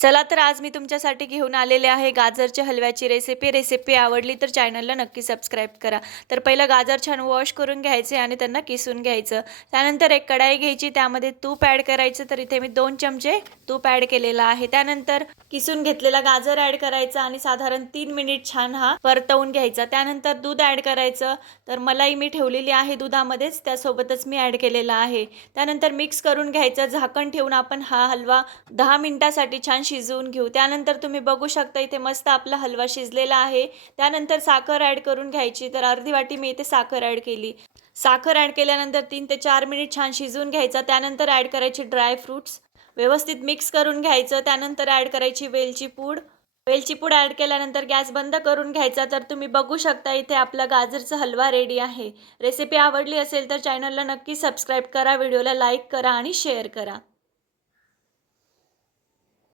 चला तर आज मी तुमच्यासाठी घेऊन आलेले आहे गाजरच्या हलव्याची रेसिपी आवडली तर चॅनलला नक्की सबस्क्राईब करा. तर पहिलं गाजर छान वॉश करून घ्यायचे आणि त्यांना किसून घ्यायचं. त्यानंतर एक कढाई घ्यायची, त्यामध्ये तूप ॲड करायचं. तर इथे मी 2 चमचे तूप ॲड केलेलं आहे. त्यानंतर किसून घेतलेला गाजर ॲड करायचा आणि साधारण 3 मिनिट छान हा परतवून घ्यायचा. त्यानंतर दूध ॲड करायचं. तर मलाई मी ठेवलेली आहे दुधामध्येच, त्यासोबतच मी ॲड केलेला आहे. त्यानंतर मिक्स करून घ्यायचं. झाकण ठेवून आपण हा हलवा 10 मिनिटासाठी छान शिजवून घेऊ. त्यानंतर तुम्ही बघू शकता इथे मस्त आपला हलवा शिजलेला आहे. त्यानंतर साखर ॲड करून घ्यायची. तर अर्धी वाटी मी इथे साखर ॲड केली. साखर ॲड केल्यानंतर 3 ते 4 मिनिट छान शिजवून घ्यायचा. त्यानंतर ॲड करायचे ड्राय फ्रुट्स. व्यवस्थित मिक्स करून घ्यायचं. त्यानंतर ॲड करायची वेलची पूड. वेलची पूड ॲड केल्यानंतर गॅस बंद करून घ्यायचा. तर तुम्ही बघू शकता इथे आपला गाजरचा हलवा रेडी आहे. रेसिपी आवडली असेल तर चॅनलला नक्की सबस्क्राईब करा, व्हिडिओला लाईक करा आणि शेअर करा.